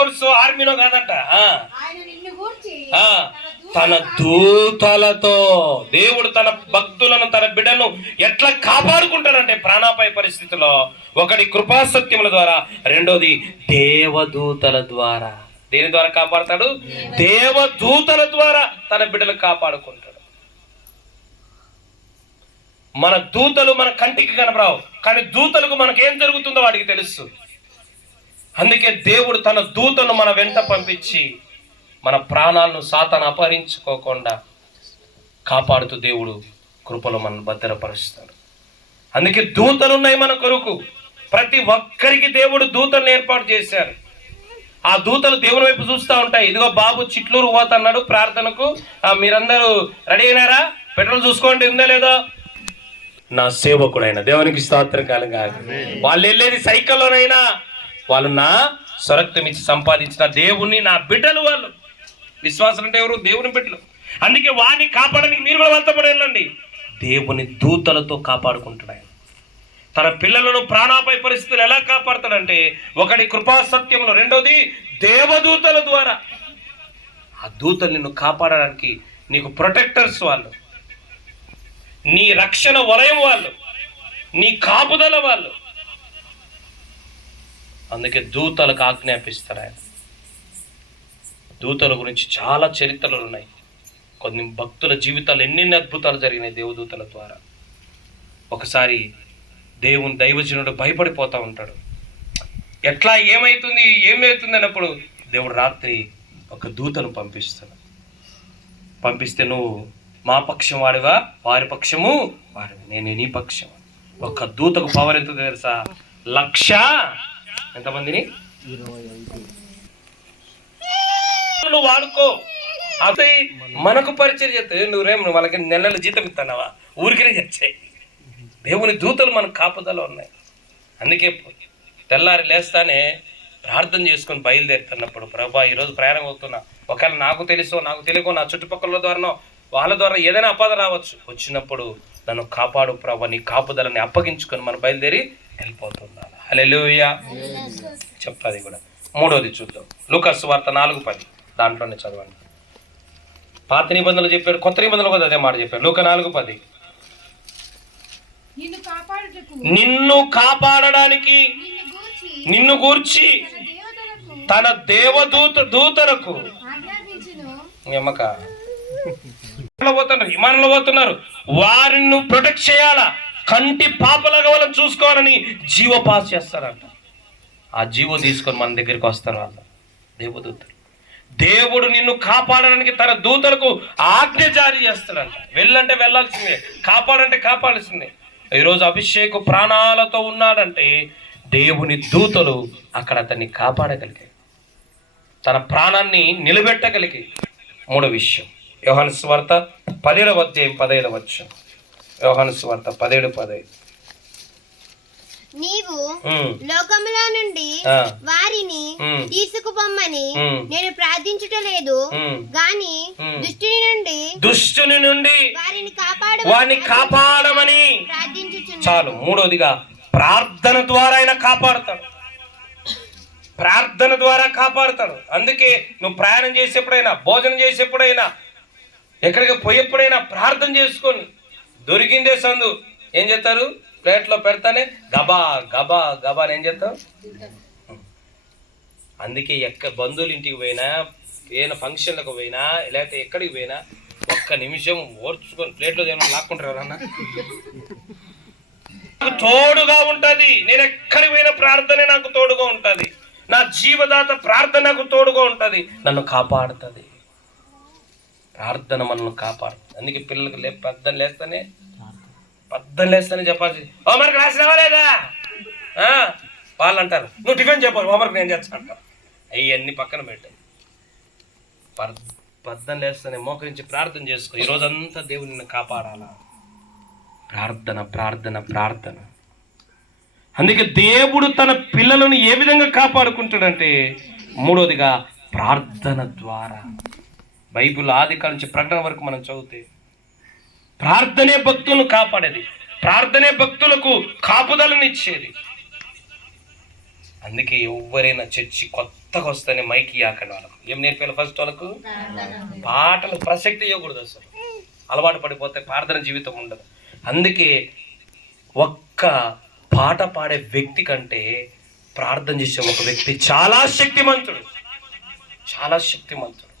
Force ఆర్మీనో కాదంట. తన దూతలతో దేవుడు తన భక్తులను, తన బిడ్డను ఎట్లా కాపాడుకుంటాడంటే ప్రాణాపాయ పరిస్థితిలో, ఒకటి కృపాసత్యముల ద్వారా, రెండోది దేవదూతల ద్వారా. దేని ద్వారా కాపాడతాడు? దేవదూతల ద్వారా తన బిడ్డలు కాపాడుకుంటాడు. మన దూతలు మన కంటికి కనపరావు, కానీ దూతలకు మనకేం జరుగుతుందో వాడికి తెలుసు. అందుకే దేవుడు తన దూతను మన వెంట పంపించి మన ప్రాణాలను సాతాను అపహరించుకోకుండా కాపాడుతూ దేవుడు కృపలో మనం భద్రపరుస్తాడు. అందుకే దూతలు ఉన్నాయి మన కొరకు. ప్రతి ఒక్కరికి దేవుడు దూతలను ఏర్పాటు చేశారు. ఆ దూతలు దేవుని వైపు చూస్తూ ఉంటాయి. ఇదిగో బాబు చిట్లూరు పోతున్నాడు ప్రార్థనకు, మీరందరూ రెడీ అయినారా? పెట్రోల్ చూసుకోండి ఉందా లేదో. నా సేవకుడైన దేవునికి స్తోత్రం కలుగాక. వాళ్ళు వెళ్ళేది సైకిల్లోనైనా, వాళ్ళు నా స్వరక్తం ఇచ్చి సంపాదించిన దేవుణ్ణి, నా బిడ్డలు. వాళ్ళు విశ్వాసం అంటే ఎవరు? దేవుని బిడ్డలు. అందుకే వాడిని కాపాడడానికి మీరు కూడా వాళ్ళతో వెళ్ళండి. దేవుని దూతలతో కాపాడుకుంటున్నాడు ఆయన తన పిల్లలను. ప్రాణాపాయ పరిస్థితులు ఎలా కాపాడతాడంటే, ఒకటి కృపా సత్యములు, రెండోది దేవదూతల ద్వారా. ఆ దూతలు నిన్ను కాపాడడానికి నీకు ప్రొటెక్టర్స్ వాళ్ళు, నీ రక్షణ వలయం వాళ్ళు, నీ కాపుదల వాళ్ళు. అందుకే దూతలకు ఆజ్ఞాపిస్తారు ఆయన. దూతల గురించి చాలా చరిత్రలు ఉన్నాయి. కొన్ని భక్తుల జీవితాలు ఎన్నెన్ని అద్భుతాలు జరిగినాయి దేవదూతల ద్వారా. ఒకసారి దేవుని దైవజనుడు భయపడిపోతూ ఉంటాడు. ఎట్లా ఏమవుతుంది అన్నప్పుడు దేవుడు రాత్రి ఒక దూతను పంపిస్తాడు. పంపిస్తే, నువ్వు మా పక్షం వాడివా, వారి పక్షము వాడివి, నేను నీ పక్షం. ఒక దూతకు పవర్ ఎంత తెలుసా? 1,00,000 ఎంతమందిని నువ్వు వాడుకో. అదే మనకు పరిచయం చేస్తే నువ్వేమో వాళ్ళకి నెలల జీతం ఇస్తున్నావా? ఊరికినే చచ్చాయి. దేవుని దూతలు మనకు కాపుదల ఉన్నాయి. అందుకే తెల్లారి లేస్తానే ప్రార్థన చేసుకొని బయలుదేరుతున్నప్పుడు, ప్రభా ఈరోజు ప్రయాణం అవుతున్నా, ఒకవేళ నాకు తెలుసో నాకు తెలియకో నా చుట్టుపక్కల ద్వారానో వాళ్ళ ద్వారా ఏదైనా అపాధ రావచ్చు, వచ్చినప్పుడు నన్ను కాపాడు ప్రభా, నీ కాపుదలని అప్పగించుకొని మనం బయలుదేరి వెళ్ళిపోతున్నాను. హల్లెలూయా చెప్పాది కూడా. మూడోది చూద్దాం, లూకా సువార్త 4:10. దాంట్లోనే చదవండి. పాత నిబంధనలు చెప్పాడు, కొత్త నిబంధనలు కూడా అదే మాట చెప్పాడు. లూకా 4:10. నిన్ను కాపాడడానికి, నిన్ను గూర్చి తన దూతలకు ఎమ్మక పోతున్నారు, విమానంలో పోతున్నారు, వారిని ప్రొటెక్ట్ చేయాలా, కంటి పాపలాగా వాళ్ళని చూసుకోవాలని జీవో పాస్ చేస్తారంట. ఆ జీవో తీసుకొని మన దగ్గరికి వస్తారు వాళ్ళు దేవదూతలు. దేవుడు నిన్ను కాపాడడానికి తన దూతలకు ఆజ్ఞ జారీ చేస్తాడంట. వెళ్ళంటే వెళ్ళాల్సిందే, కాపాడంటే కాపాడాల్సిందే. ఈరోజు అభిషేకు ప్రాణాలతో ఉన్నాడంటే దేవుని దూతలు అక్కడ అతన్ని కాపాడగలిగాయి, తన ప్రాణాన్ని నిలబెట్టగలిగాయి. మూడో విషయం, యోహాను సువార్త 17:15. యోహాను సువార్త 17:15. నీవు లోకములో నుండి వారిని తీసుకుపోమ్మని నేను ప్రార్థించుటలేదు గాని దుష్టుని నుండి వారిని కాపాడమని ప్రార్థించుచున్నాను. చాలు. మూడోదిగా ప్రార్థన ద్వారా ఆయన కాపాడుతాడు. ప్రార్థన ద్వారా కాపాడుతాడు. అందుకే నువ్వు ప్రయాణం చేసేప్పుడైనా, భోజనం చేసేప్పుడైనా, ఎక్కడికి పోయేప్పుడైనా ప్రార్థన చేసుకొని, దొరికిందే సందు ఏం చేస్తారు, ప్లేట్లో పెడతానే గబా గబా గబా అని ఏం చేస్తావు. అందుకే బంధువుల ఇంటికి పోయినా, ఏదైనా ఫంక్షన్లకు పోయినా, లేకపోతే ఎక్కడికి పోయినా ఒక్క నిమిషం ఓర్చుకొని ప్లేట్లో ఏమైనా లాక్కుంటారు ఎవరన్నా. నాకు తోడుగా ఉంటుంది. నేను ఎక్కడికి పోయిన ప్రార్థనే నాకు తోడుగా ఉంటుంది. నా జీవదాత ప్రార్థన నాకు తోడుగా ఉంటుంది, నన్ను కాపాడుతుంది. ప్రార్థన మనల్ని కాపాడుతుంది. అందుకే పిల్లలకు పొద్దున్న లేస్తానే చెప్పాల్సి, హోంవర్క్ రాసినావా లేదా? వాళ్ళు అంటారు, నువ్వు టిఫిన్ చెప్పాలి, హోంవర్క్ నేను చేస్తా అంటారు. అవన్నీ పక్కన పెట్టాను. పొద్దున్న లేస్తానే మోకరించి ప్రార్థన చేసుకో. ఈరోజంతా దేవుడు నిన్ను కాపాడాలా. ప్రార్థన ప్రార్థన ప్రార్థన. అందుకే దేవుడు తన పిల్లలను ఏ విధంగా కాపాడుకుంటాడంటే, మూడోదిగా ప్రార్థన ద్వారా. బైబిల్ ఆదికాండం నుంచి ప్రకటన వరకు మనం చదివితే ప్రార్థనే భక్తులను కాపాడేది, ప్రార్థనే భక్తులకు కాపుదలను ఇచ్చేది. అందుకే ఎవరైనా చర్చి కొత్తగా వస్తేనే మైక్ ఇవ్వకండి వాళ్ళకు. ఏం నేర్పాలి ఫస్ట్ వాళ్ళకు? పాటలు ప్రసక్తి ఇవ్వకూడదు, అసలు అలవాటు పడిపోతే ప్రార్థన జీవితం ఉండదు. అందుకే ఒక్క పాట పాడే వ్యక్తి కంటే ప్రార్థన చేసే ఒక వ్యక్తి చాలా శక్తిమంతుడు, చాలా శక్తిమంతుడు,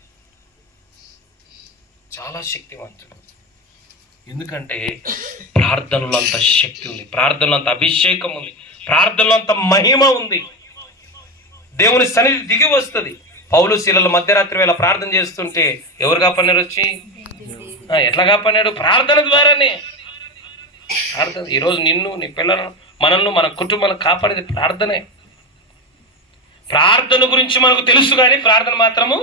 చాలా శక్తిమంతుడు. ఎందుకంటే ప్రార్థనలో అంత శక్తి ఉంది, ప్రార్థనలో అంత అభిషేకం ఉంది, ప్రార్థనలో అంత మహిమ ఉంది. దేవుని సన్నిధి దిగి వస్తుంది. పౌలు శీలలు మధ్యరాత్రి వేళ ప్రార్థన చేస్తుంటే ఎవరు కాపాడినారు? వచ్చి ఎట్లా కాపాడినాడు? ప్రార్థన ద్వారానే. ప్రార్థన ఈరోజు నిన్ను, నీ పిల్లలను, మనల్ని, మన కుటుంబాలను కాపాడేది ప్రార్థనే. ప్రార్థన గురించి మనకు తెలుసు, కానీ ప్రార్థన మాత్రము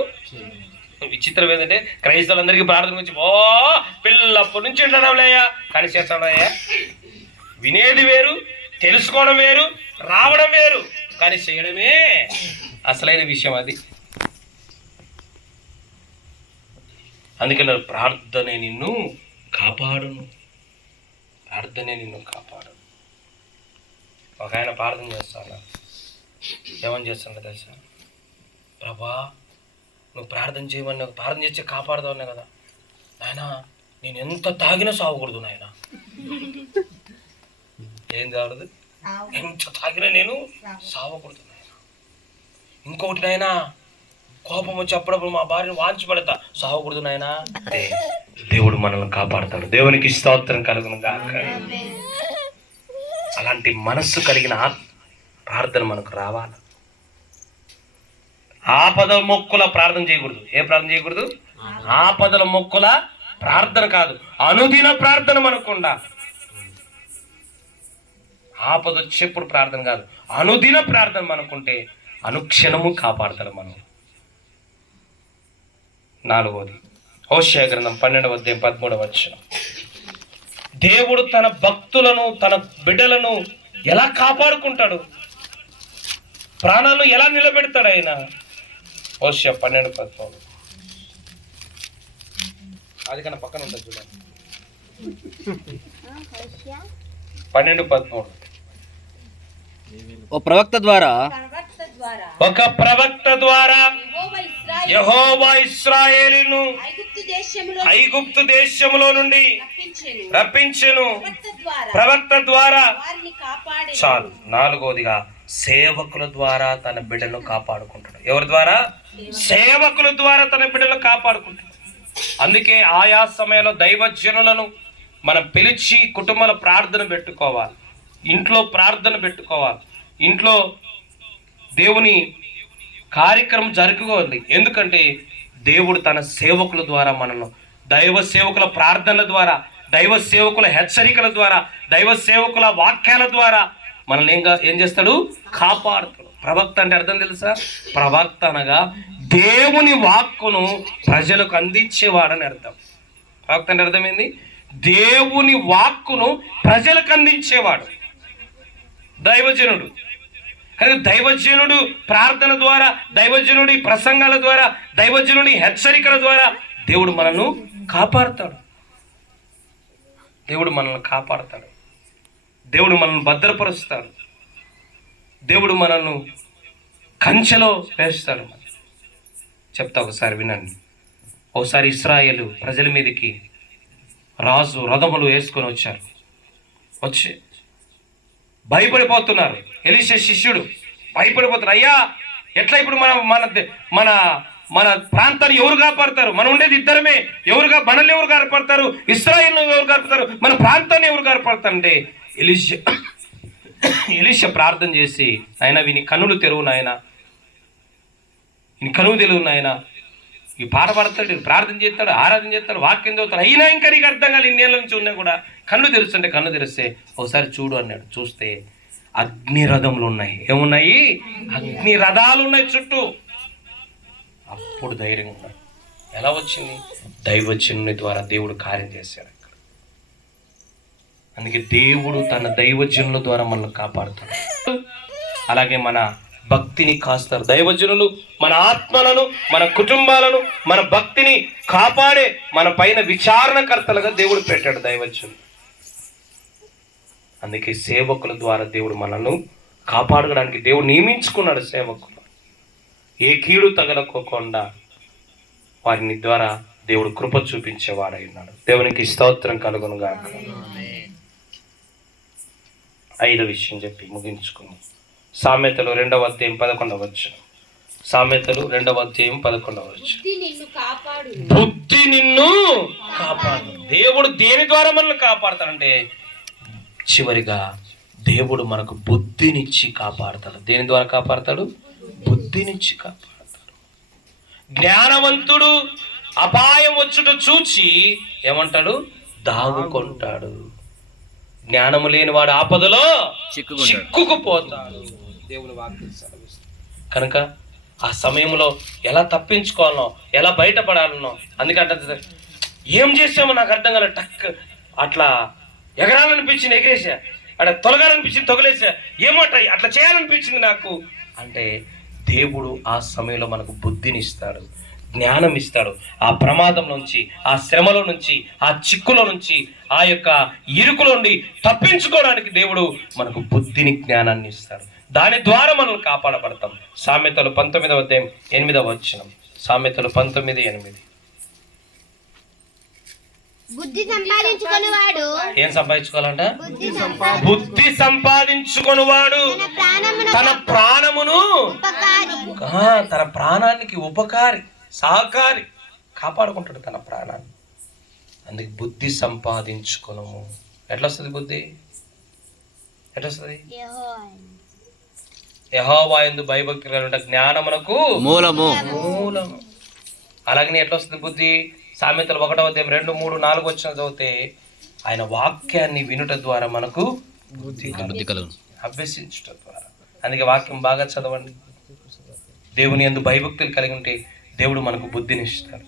విచిత్రం ఏంటంటే క్రైస్తవులందరికీ ప్రార్థన గురించి పిల్లప్పటి నుంచి వింటున్నాంలేయా, కానీ చేస్తాడయ్యా. వినేది వేరు, తెలుసుకోవడం వేరు, రావడం వేరు, కానీ చేయడమే అసలైన విషయం అది. అందుకని ప్రార్థనే నిన్ను కాపాడును, ప్రార్థనే నిన్ను కాపాడును. ఒక ఆయన ప్రార్థన చేస్తాడు. ఏమని చేస్తాడు తెలుసా? ప్రభా, నువ్వు ప్రార్థన చేయమని, ప్రార్థన చేస్తే కాపాడుతావు అన్నా కదా నాయన. నేను ఎంత తాగినా సావకూడదు నాయన. ఏం కావడదు? ఎంత తాగినా నేను సావకూడదు నాయన. ఇంకొకటి నాయన, కోపం వచ్చి అప్పుడప్పుడు మా భార్యను వాంచిపడతా, సావకూడదు నాయన. దేవుడు మనల్ని కాపాడుతాడు. దేవునికి స్తోత్రం కలుగును గాక. అలాంటి మనస్సు కలిగిన ప్రార్థన మనకు రావాలి. ఆపదల మొక్కుల ప్రార్థన చేయకూడదు. ఏ ప్రార్థన చేయకూడదు? ఆపదల మొక్కుల ప్రార్థన కాదు, అనుదిన ప్రార్థన మనకుండా. ఆపద వచ్చేప్పుడు ప్రార్థన కాదు, అనుదిన ప్రార్థన మనకుంటే అనుక్షణము కాపాడతాడు మనం. 4వది హోషేయ గ్రంథం 12వ అధ్యాయం 13వ వచనం. దేవుడు తన భక్తులను, తన బిడ్డలను ఎలా కాపాడుకుంటాడు, ప్రాణాలను ఎలా నిలబెడతాడు ఆయన. హోషేయ 12:13. అది కన్నా పక్కన ఉంటుంది చూడండి. 12:13. ఒక ప్రవక్త ద్వారా యెహోవా ఇశ్రాయేలును ఐగుప్తు దేశములో నుండి రప్పించెను ప్రవక్త ద్వారా. చాలు. 4వదిగా సేవకుల ద్వారా తన బిడ్డలను కాపాడుకుంటాడు. ఎవరి ద్వారా? సేవకుల ద్వారా తన బిడ్డలను కాపాడుకుంటాడు. అందుకే ఆయా సమయంలో దైవజనులను మనం పిలిచి కుటుంబాల ప్రార్థన పెట్టుకోవాలి, ఇంట్లో ప్రార్థన పెట్టుకోవాలి, ఇంట్లో దేవుని కార్యక్రమం జరుగుకోవాలి. ఎందుకంటే దేవుడు తన సేవకుల ద్వారా మనల్ని, దైవ సేవకుల ప్రార్థనల ద్వారా, దైవ సేవకుల హెచ్చరికల ద్వారా, దైవ సేవకుల వాక్యాల ద్వారా మనల్ని ఏం చేస్తాడు? కాపాడుతాడు. ప్రవక్త అంటే అర్థం తెలుసా? ప్రవక్త అనగా దేవుని వాక్కును ప్రజలకు అందించేవాడని అర్థం. ప్రవక్త అంటే అర్థమైంది? దేవుని వాక్కును ప్రజలకు అందించేవాడు దైవజనుడు. దైవజనుడు ప్రార్థన ద్వారా, దైవజనుడి ప్రసంగాల ద్వారా, దైవజనుడి హెచ్చరికల ద్వారా దేవుడు మనల్ని కాపాడుతాడు. దేవుడు మనల్ని కాపాడుతాడు. దేవుడు మనల్ని భద్రపరుస్తాడు. దేవుడు మనల్ని కంచెలో వేస్తాడు. చెప్తా, ఒకసారి వినండి. ఒకసారి ఇశ్రాయేలు ప్రజల మీదకి రాజు రథములు వేసుకొని వచ్చారు. వచ్చి భయపడిపోతున్నారు. ఎలీషా శిష్యుడు భయపడిపోతున్నారు. అయ్యా, ఎట్లా ఇప్పుడు మన మన ప్రాంతాన్ని ఎవరు కాపాడతారు? మనం ఉండేది ఇద్దరమే. మనల్ని ఎవరు కాపాడతారు? ఇశ్రాయేలును ఎవరు కాపాడతారు? మన ప్రాంతాన్ని ఎవరు కాపాడతారంటే ఎలీషా ప్రార్థన చేసి, ఆయన విని కన్నులు తెరువు నాయన, కనువు తెలుగు నాయన. ఈ పాట పాడతాడు, ప్రార్థన చేస్తాడు, ఆరాధన చేస్తాడు, వాక్యం చదువుతాడు. అయినా ఇంకా నీకు అర్థం కాదు, ఇన్నేళ్ళ నుంచి ఉన్నా కూడా. కన్ను తెరుస్తుంటే కన్ను తెరిస్తే ఒకసారి చూడు అన్నాడు. చూస్తే అగ్ని రథములు ఉన్నాయి. ఏమున్నాయి? అగ్ని రథాలు ఉన్నాయి చుట్టూ. అప్పుడు ధైర్యంగా ఉన్నాడు. ఎలా వచ్చింది? దైవజనుని ద్వారా దేవుడు కార్యం చేశాడు. అందుకే దేవుడు తన దైవజనుల ద్వారా మనల్ని కాపాడుతాడు. అలాగే మన భక్తిని కాస్తారు దైవజనులు. మన ఆత్మలను, మన కుటుంబాలను, మన భక్తిని కాపాడే మన పైన విచారణకర్తలుగా దేవుడు పెట్టాడు దైవజనులు. అందుకే సేవకుల ద్వారా దేవుడు మనల్ని కాపాడడానికి దేవుడు నియమించుకున్నాడు సేవకులు. ఏ కీడు తగలకోకుండా వారిని ద్వారా దేవుడు కృప చూపించేవాడై ఉన్నాడు. దేవునికి స్తోత్రం కలుగునుగాక. 5వ విషయం చెప్పి ముగించుకుని సామెతలు 2వ అధ్యాయం 11వ వచనం. సామెతలు 2వ అధ్యాయం 11వ వచనం. బుద్ధి నిన్ను కాపాడు. దేవుడు దేని ద్వారా మనల్ని కాపాడతాడంటే చివరిగా దేవుడు మనకు బుద్ధినిచ్చి కాపాడతాడు. దేని ద్వారా కాపాడతాడు? బుద్ధినిచ్చి కాపాడతాడు. జ్ఞానవంతుడు అపాయం వచ్చుట చూచి ఏమంటాడు? దాగుకుంటాడు. జ్ఞానము లేని వాడు ఆపదలో చిక్కుకుపోతాడు. దేవుని వాక్యం సెలవిస్తుంది. కనుక ఆ సమయంలో ఎలా తప్పించుకోవాలనో, ఎలా బయటపడాలనో, అందుకంటే ఏం చేసామో నాకు అర్థం కాలే, టక్ అట్లా ఎగరాలనిపించింది ఎగరేసా, అట్లా తొలగాలనిపించింది తొగలేసా, ఏమోట అట్లా చేయాలనిపించింది నాకు అంటే దేవుడు ఆ సమయంలో మనకు బుద్ధిని ఇస్తాడు, జ్ఞానం ఇస్తాడు. ఆ ప్రమాదం నుంచి, ఆ శ్రమలో నుంచి, ఆ చిక్కులో నుంచి, ఆ యొక్క ఇరుకులో నుండి తప్పించుకోవడానికి దేవుడు మనకు బుద్ధిని, జ్ఞానాన్ని ఇస్తాడు. దాని ద్వారా మనల్ని కాపాడబడతాం. సామెతలు 19వ అధ్యాయం 8వ వచనం. సామెతలు 19:8. బుద్ధి సంపాదించుకొనివాడు ఏం సంపాదించుకోవాలంట? బుద్ధి సంపాదించుకొనివాడు తన ప్రాణమును తన ప్రాణానికి ఉపకారి, సహకారి, కాపాడుకుంటాడు తన ప్రాణాన్ని. అందుకే బుద్ధి సంపాదించుకొనుము. ఎట్లా వస్తుంది బుద్ధి? ఎట్లా వస్తుంది? యెహోవా యందు భయభక్తులు కలిగి ఉంటే జ్ఞానమునకు మూలము. అలాగనే ఎట్లా వస్తుంది బుద్ధి? సామెతలు 1వ అధ్యాయం 2, 3, 4 వచనం చదివితే ఆయన వాక్యాన్ని వినుట ద్వారా మనకు బుద్ధి కలుగును, అభ్యసించుట ద్వారా. అందుకే వాక్యం బాగా చదవండి. దేవుని యందు భయభక్తులు కలిగి ఉంటే దేవుడు మనకు బుద్ధిని ఇస్తాడు,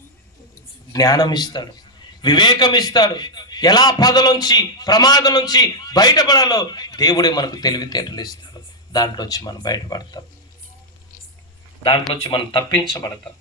జ్ఞానం ఇస్తాడు, వివేకం ఇస్తాడు. ఎలా పదలోంచి, ప్రమాదం నుంచి బయటపడాలో దేవుడే మనకు తెలివితేటలు ఇస్తాడు. దాంట్లోంచి మనం బయటపడతాం, దాంట్లోంచి మనం తప్పించబడతాం.